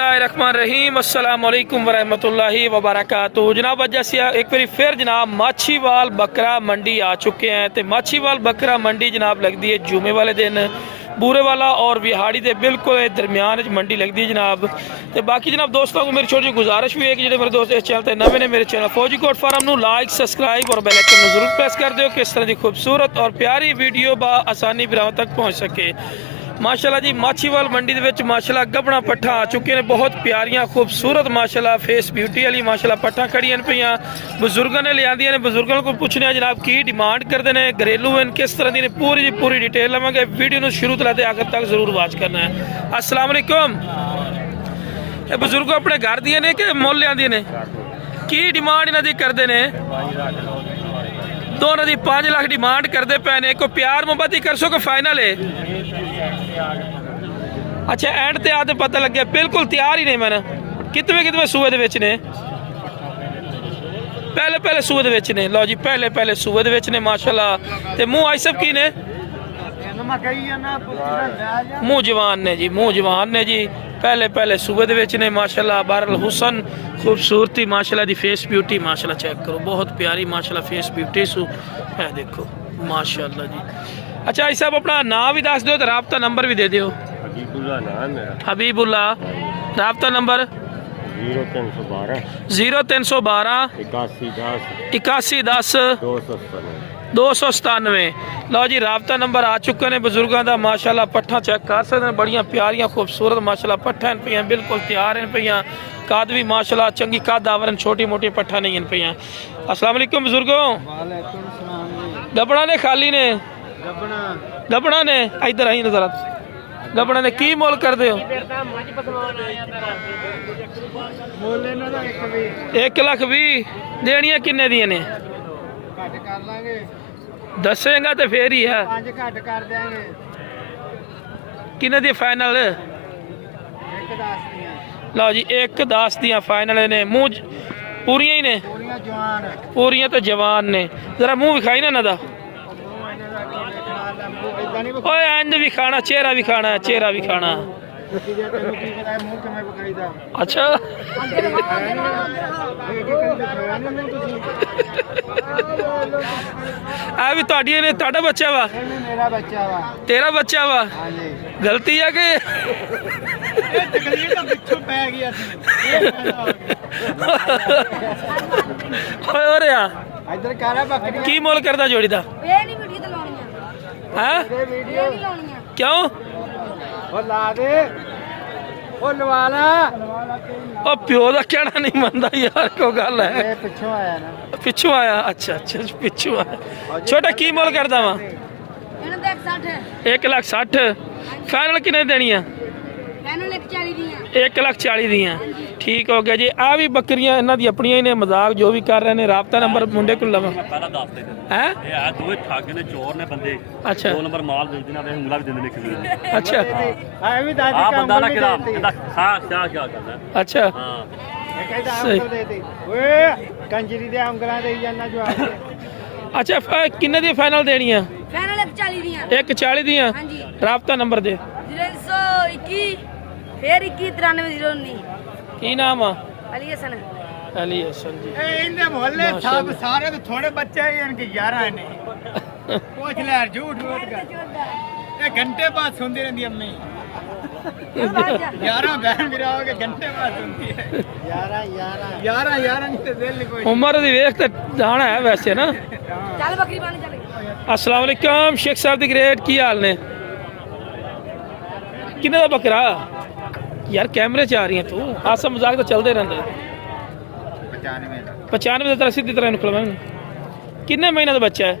रहमान रहीम अस्सलाम वालेकुम वरहमतुल्लाहि वबरकातुहू। जनाब अज असी एक बार फिर जनाब माछीवाल बकरा मंडी आ चुके हैं। तो माछीवाल बकरा मंडी जनाब लगती है जुमे वाले दिन बूरे वाला और विहाड़ी के बिल्कुल दरमियान मंडी लगती है जनाब। तो बाकी जनाब दोस्तों को मेरी छोटी सी गुजारिश भी है कि जो मेरे दोस्त इस चैनल पर नवे ने मेरे चैनल फौजी कोट फार्म को लाइक सब्सक्राइब और बेल आइकन जरूर प्रेस कर दो कि इस तरह की खूबसूरत और प्यारी वीडियो आसानी भरावां तक पहुँच सके। माशाल्लाह जी माछीवाल मंडी दे विच माशाल्लाह गबड़ा पट्ठा आ चुके हैं, बहुत प्यारियां खूबसूरत माशाल्लाह फेस ब्यूटी वाली माशाल्लाह पट्ठा खड़ियां पईयां बजुर्गों ने लियांदियां ने। बजुर्गों को पूछने जनाब की डिमांड करते हैं, घरेलू हैं किस तरह की पूरी जी पूरी डिटेल लवांगे। वीडियो को शुरू तो लेते आखिर तक जरूर वॉच करना है। अस्सलाम वालेकुम। ये बजुर्ग अपने घर दियां ने कि मुल लियांदियां ने? की डिमांड इन्हां दी करदे ने? दोनों की 5 लाख डिमांड करते पे ने। कोई प्यार मुहब्बत ही कर सो कि फाइनल है? अच्छा एंड ते आते पता लगे बिल्कुल तैयार ही नहीं। मैंने कितने सूए दे विच ने? पहले सूए दे विच ने। लो जी पहले सूए दे विच ने माशाल्लाह। ते मुंह आई सब की ने? मुंह जवान ने जी, मुंह जवान ने जी। पहले सूए दे विच ने माशाल्लाह। बहरल हुसन खूबसूरती माशाल्लाह दी फेस ब्यूटी माशाल्लाह चेक करो, बहुत प्यारी माशाल्लाह फेस ब्यूटी सू है देखो माशाल्लाह जी। अच्छा भाई साहब अपना नाम भी दस दो तो राबता नंबर भी दे दो। हबीबुल्ला। राबता नंबर 0312 81 10 297। लो जी राबता नंबर आ चुके हैं बजुर्गों का माशाल्लाह। पट्ठा चेक कर सकते हैं, बड़िया प्यारियां खूबसूरत माशाल्लाह पट्ठा पे बिल्कुल तैयार हैं पे। कद भी माशाल्लाह चंगी कद आवर, छोटी मोटी पट्ठा नहीं पे। अस्सलाम वालेकुम बुजुर्गों। गबड़ा ने खाली ने? गबड़ा ने इधर आई नजर। गबड़ा ने की मोल कर दे हो? 1,20,000 देनिया किन्ने दियां ने? दसेगा तो फिर ही है। किन्ने दी फाइनल? लो जी 1,10 दियां फाइनल ने। मुंह पूरियां ही ने? पूरियां तो जवान ने। जरा मुंह विखाई ना ना इंज भी खाना, चेहरा भी खाना, चेहरा भी खाना। अच्छा आ भी तुहाडियां ने? तुहाडा बच्चा वा? तेरा बच्चा वा? गलती है कि की मोल करदा जोड़ी दा? हाँ? क्यों? प्यो का कहना नहीं मनता यार, को गल है पिछू आया। अच्छा पिछू आया। छोटा की मोल करदा वा? 1,60,000। फाइनल कितने देनी है? 1,40,000 दियाँ। ठीक हो गया जी। आ भी बकरियां इन्हां दी अपनियां ही ने, मजाक जो भी कर रहे हैं। राबता नंबर मुंडे को लवा है? अच्छा अच्छा अच्छा किन्ने दी फाइनल देनी है? 1,40 दियाँ। राबता नंबर दे। की नाम है? अली हसन जी। इनके मोहल्ले सब सारे तो थोड़े बच्चे ही इनके 11 ने। पूछ ले यार झूठ कर। ये घंटे बाद सुनती रहती अम्मी। 11 बहन मेरा हो के घंटे बाद सुनती है। 11 नहीं तो दिल कोई। उम्र दी वेख ते जाना है वैसे ना। चल बकरी बांध चल। अस्सलाम वालेकुम शेख साहब दी ग्रेट की हाल ने? किन्ने दा बकरा? यार कैमरे च आ रही है तू, हासा मजाक तो चलते रहते। 95 तरह सीधी तरह निकलवा। किन्ने महीने का बच्चा है?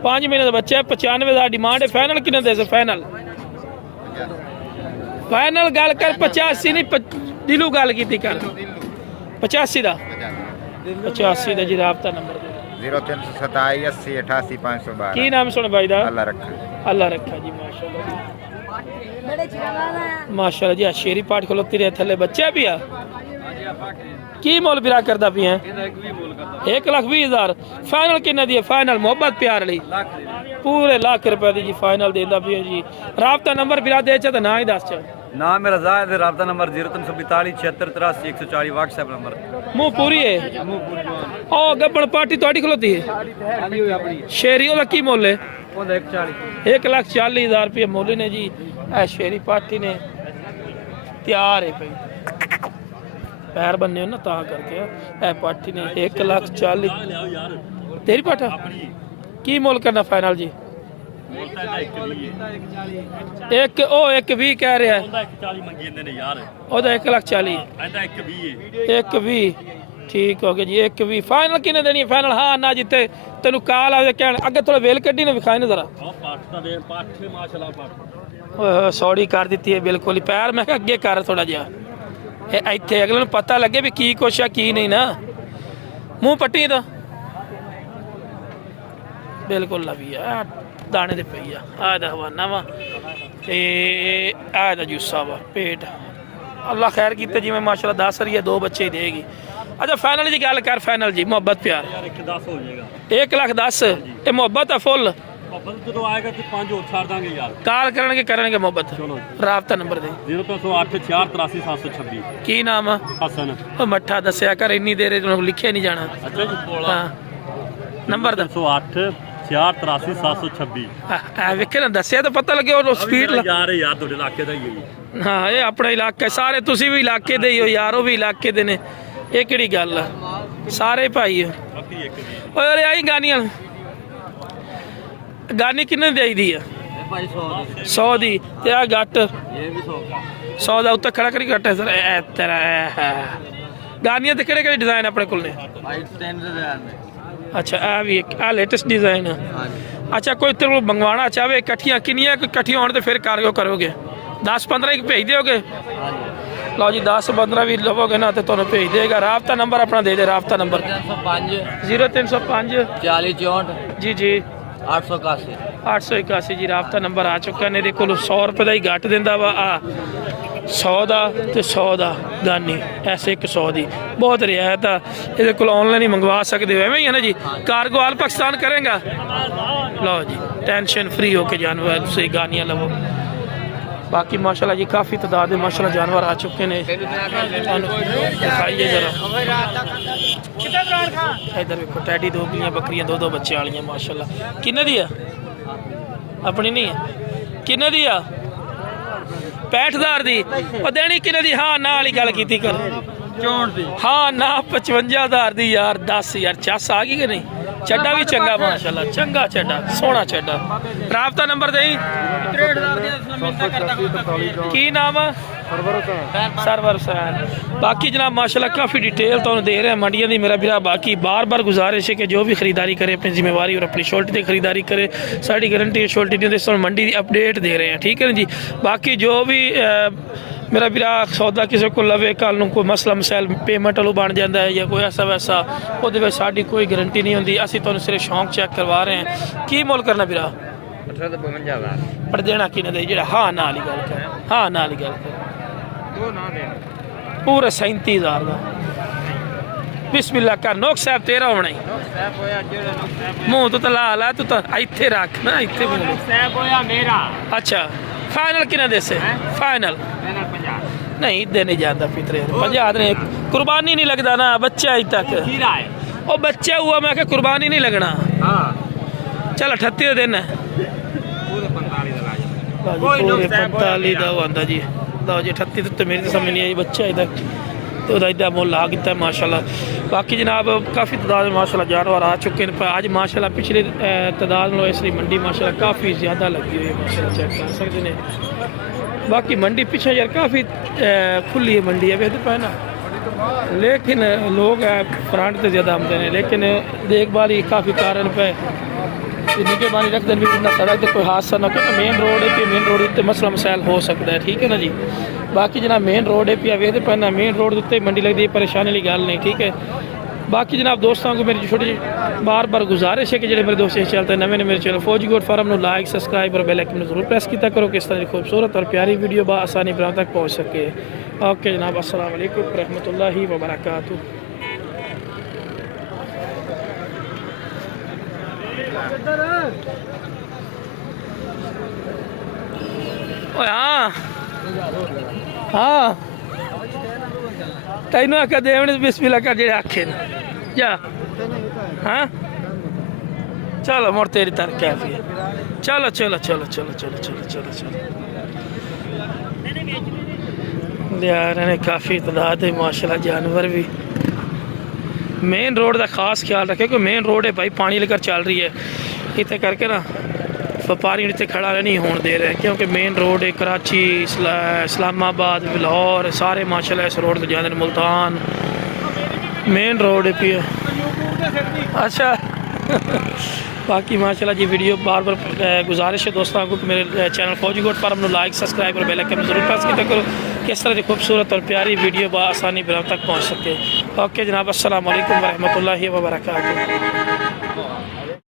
5 महीने का बच्चा है। 95,000 डिमांड है। फाइनल किन्ने दे? फाइनल गल कर 85 नहीं दिलू गल की कर 85 का 85 का जी। राबता नंबर 0327 80 88 512। की नाम सुन भाई दा? अल्लाह रखा जी माशाल्लाह जी। शेरी पाठ खलोती रहे थले बच्चा भी आ। की मोल बिरा करदा पी है? 1,20,000। फाइनल किन्ने दी है? फाइनल मोहब्बत प्यार ली पूरे लाख रुपए दी जी फाइनल देंदा पी है जी। राबता नंबर बिरा दे चा तो ना ही दस चा। नाम मेरा जायद है। रब्ता नंबर 0342 76 83 140 व्हाट्सएप नंबर। मुंह पूरी है ओ गब्बन पार्टी तोड़ी खलोती है शेरी ओदा की मुੱਲ है 1,40,000 रुपये मुੱਲ ने जी। ए शेरी पार्टी ने तैयार है भाई पैर बनने हो ना ता करके ए पार्टी ने 1,40,000 तेरी पाठा की मुੱਲ करना फाइनल जी एक ओ 1,20 कह रहा है ओदा 1,40,000 1,20 ठीक हो गया जी 1,20 फाइनल किने देनी फाइनल हाँ ना जिते तेन काल आवे कहण अगे थोड़ा वेल कड्डी ने विखाई ने जरा सौड़ी कर दी है बिल्कुल ही पैर मैं अगे कर थोड़ा जिहा इत्थे अगले नूं पता लगे भी की कुछ है की नहीं ना मूँह पट्टी दा बिल्कुल लवी है दाने दे पई आ दा हवाना वा ते आ दा जूसा वा पेट अल्लाह खैर कीते जिवें माशाल्लाह 10 रही है 2 बच्चे ही देगी। अच्छा फाइनल जी गल कर फाइनल जी मोहब्बत प्यार 1,10,000 ये मोहब्बत है फुल कार करनगे मोहब्बत राबता नंबर दे 0308 की नाम है हसन मट्ठा दस्या कर इन्नी देर लिखे नहीं जाना हाँ नंबर 308 86 726 वेखे ना दस्या तो पता लगे और स्पीड यार ਤੁਹਾਡੇ ਇਲਾਕੇ ਦਾ ਹੀ ਹੈ हाँ ये अपना इलाका सारे तुसी भी इलाके दे ही हो यारो भी इलाके दे ने ये केड़ी गल है सारे भाई हो और आई गानियां गानी किन्ने देई दी है 100 दी ते आ गट 100 दा उत्ते खड़ा करी गट है सर ए तेरा गानियां ते केड़े डिजाइन अपने कोल ने अच्छा आ भी आ लेटेस्ट डिजाइन है अच्छा कोई तेरे को मंगवाना चाहे इकट्ठियां किनियां इकट्ठियां होने तो फिर कार्यो करोगे 10-15 की भेज दोगे लो जी 10-15 भी लवोगे ना तो तुहानू भेज देगा। राबता नंबर अपना दे दे राबता नंबर 0305 40 जी जी 881 881 जी राबता नंबर आ चुका ने देखो 100 रुपये का ही घट दिंदा वा आ 100 का तो 100 का गानी ऐसे 100 की बहुत रियायत है ये को ऑनलाइन ही मंगवा सकते हो एवं ही है ना जी कार्गो आल पाकिस्तान करेगा लो जी टेंशन फ्री होके जानवर से गानियाँ लवो बाकी माशाल्लाह जी काफ़ी तादाद में माशाल्लाह जानवर आ चुके हैं दिखाइए जरा इधर देखो टैडी दो गिलियाँ बकरियाँ 2 बच्चे वाली माशाल्लाह किन्ने दी है अपनी नहीं है किन्ने दी है 65,000 दी और देनी किन्ने दी हाँ ना वाली गल की कर 64 दी हाँ ना 55,000 दी यार 10 यार चस आ गई कि नहीं चड्डा भी चंगा माशाल्लाह चंगा चड्डा सोहना चड्डा राबता नंबर देई की नाम है सरवर हुसैन बाकी जनाब माशाल्लाह काफ़ी डिटेल तो दे रहे हैं मंडियां दी मेरा भरा बाकी बार बार गुजारिश है कि जो भी खरीदारी करे अपनी जिम्मेवारी और अपनी शोल्टी की खरीदारी करे साड़ी गारंटी शोल्टी नहीं दे मंडी की अपडेट दे रहे हैं ठीक है ना जी। बाकी जो भी मेरा भरा सौदा किसी को लवे कल कोई मसला मसैल पेमेंट वालों बन जाता है या कोई ऐसा वैसा वो साड़ी कोई गारंटी नहीं होती असी तो सिर्फ शौक चेक करवा रहे हैं की मुल करना भरा पर देना कि जो हाँ ना वाली गल कर हाँ ना वाली गल कर पूरे 37,000 का बिस्मिल्लाह कर नोक साहब तेरा होना ही मुँह तो ला ला तू तो इत्थे रख ना इत्थे अच्छा फाइनल किना दे से फाइनल नहीं इधर नहीं जाता फितरे 50 ने कुर्बानी नहीं लगता ना बच्चा अज तक वो बच्चा हुआ मैं क्या कुर्बानी नहीं लगना चल 38 दिन है पूरे 45 का आंदा जी लो जी 38 तो मेरी समझ नहीं आई बच्चा अज तक तो इदा मुल आ गया माशाल्लाह। बाकी जनाब काफ़ी तादाद में माशाल्लाह जानवर आ चुके हैं पर अज माशाल्लाह पिछले तादाद में इसलिए मंडी माशाल्लाह काफ़ी ज़्यादा लगी हुई है माशाल्लाह चेक कर सकते हैं। बाकी मंडी पीछे यार काफ़ी खुली है मंडी है वैसे पे ना लेकिन लोग फ्रंट से ज़्यादा आमदे हैं लेकिन देखभाल ही काफ़ी कारण पे निके बानी रख दें भी ना सड़क तो कोई हादसा ना क्योंकि मेन रोड है कि मेन रोड उत्ते मसला मसाइल हो सकता है ठीक है ना जी। बाकी जनाब मेन रोड है पिया वेखते पैना मेन रोड उत्ते मंडी लगती है परेशानी वाली गल नहीं ठीक है। बाकी जनाब दोस्तों को मेरी छोटी बार बार गुजारिश है कि जो मेरे दोस्त चलते हैं नवे ने मेरे चैनल फौजी गोट फार्म को लाइक सब्सक्राइब और बेल आइकन जरूर प्रेस किया करो कि इस तरह की खूबसूरत और प्यारी वीडियो आसानी बराबर तक पहुँच सके। ओके जनाब अस्सलाम वालेकुम रहमतुल्लाहि व बरकातहू। हाँ हाँ तैनू आखा देवने बिस्मिल्लाह कर जेड़े आखे ने जा हाँ चलो मुड़ तेरी तरफ कैफी है चलो चलो चलो चलो चलो चलो चलो चलो यार इन्हें काफ़ी तादाद है माशाल्लाह जानवर भी मेन रोड का खास ख्याल रखे क्योंकि मेन रोड है भाई पानी लेकर चल रही है इतने करके ना व्यापारी इतने खड़ा नहीं होने दे रहे क्योंकि मेन रोड है कराची इस्लामाबाद लाहौर सारे माशाल्लाह इस रोड से जाते हैं मुल्तान मेन रोड है पिया अच्छा बाकी माशाल्लाह जी वीडियो बार बार गुजारिश है दोस्तों को कि मेरे चैनल फौजी गोट फार्म को लाइक सब्सक्राइब और बेल आइकन जरूर प्रेस किया करो किस तरह की खूबसूरत और प्यारी वीडियो बआसानी आप तक पहुँच सके ओके जनाब अस्सलाम वालेकुम वरहमतुल्लाहि व बरकातुहू।